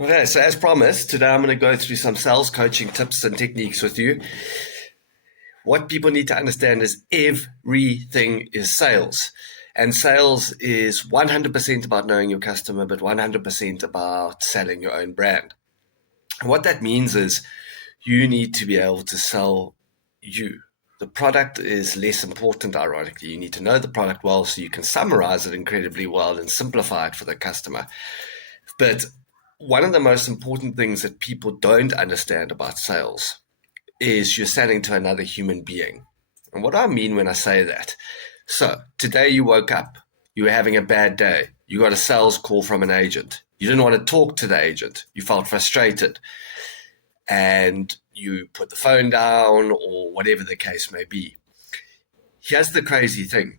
Okay, so as promised, today I'm going to go through some sales coaching tips and techniques with you. What people need to understand is everything is sales. And sales is 100% about knowing your customer, but 100% about selling your own brand. And what that means is you need to be able to sell you. The product is less important, ironically. You need to know the product well so you can summarize it incredibly well and simplify it for the customer. But one of the most important things that people don't understand about sales is you're selling to another human being. And what do I mean when I say that? So today you woke up, you were having a bad day, you got a sales call from an agent. You didn't want to talk to the agent. You felt frustrated and you put the phone down or whatever the case may be. Here's the crazy thing.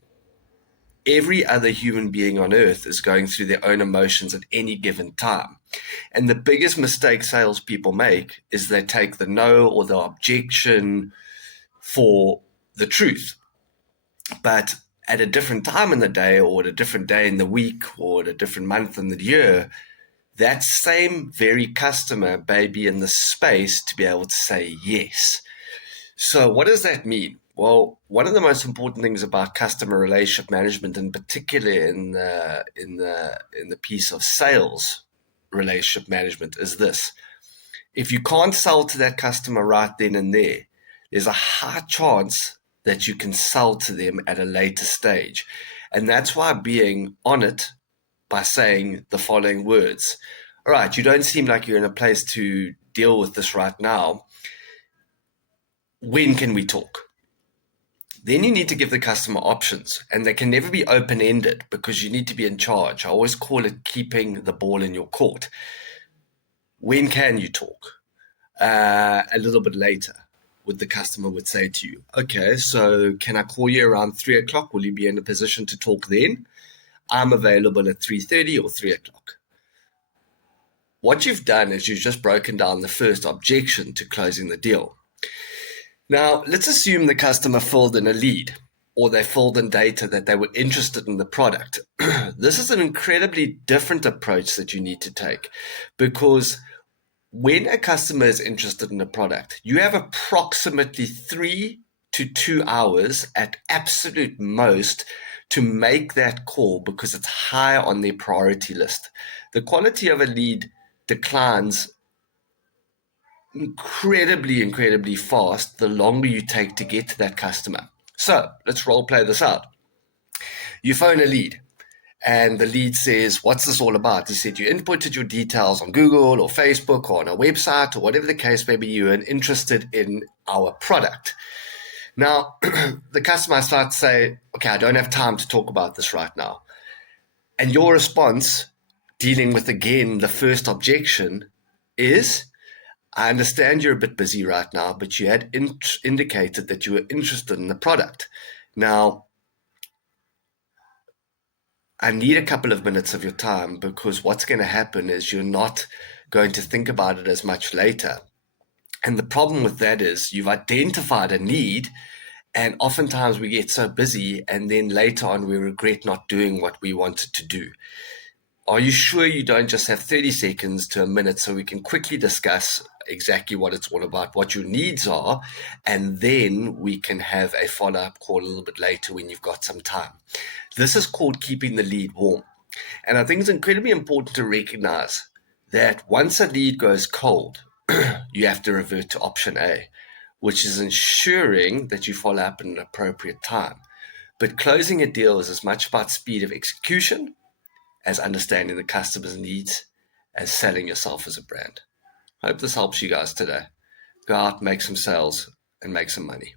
Every other human being on earth is going through their own emotions at any given time. And the biggest mistake salespeople make is they take the no or the objection for the truth. But at a different time in the day or at a different day in the week or at a different month in the year, that same very customer may be in the space to be able to say yes. So what does that mean? Well, one of the most important things about customer relationship management, and particularly in the piece of sales relationship management, is this: if you can't sell to that customer right then and there, there's a high chance that you can sell to them at a later stage, and that's why being on it by saying the following words: all right, you don't seem like you're in a place to deal with this right now. When can we talk? Then you need to give the customer options, and they can never be open-ended because you need to be in charge. I always call it keeping the ball in your court. When can you talk? A little bit later, the customer would say to you, okay, so can I call you around 3 o'clock? Will you be in a position to talk then? I'm available at 3:30 or 3 o'clock. What you've done is you've just broken down the first objection to closing the deal. Now, let's assume the customer filled in a lead or they filled in data that they were interested in the product. This is an incredibly different approach that you need to take, because when a customer is interested in a product, you have approximately 3 to 2 hours at absolute most to make that call because it's high on their priority list. The quality of a lead declines incredibly fast the longer you take to get to that customer. So let's role play this out. You phone a lead and the lead says, what's this all about? He said, you inputted your details on Google or Facebook or on a website or whatever the case may be, you are interested in our product. Now, the customer starts to say, okay, I don't have time to talk about this right now. And your response, dealing with, again, the first objection is, I understand you're a bit busy right now, but you had indicated that you were interested in the product. Now, I need a couple of minutes of your time because what's going to happen is you're not going to think about it as much later. And the problem with that is you've identified a need, and oftentimes we get so busy and then later on we regret not doing what we wanted to do. Are you sure you don't just have 30 seconds to a minute so we can quickly discuss exactly what it's all about, what your needs are, and then we can have a follow-up call a little bit later when you've got some time. This is called keeping the lead warm. And I think it's incredibly important to recognize that once a lead goes cold, you have to revert to option A, which is ensuring that you follow up in an appropriate time. But closing a deal is as much about speed of execution as understanding the customer's needs, as selling yourself as a brand. I hope this helps you guys today. Go out, make some sales, and make some money.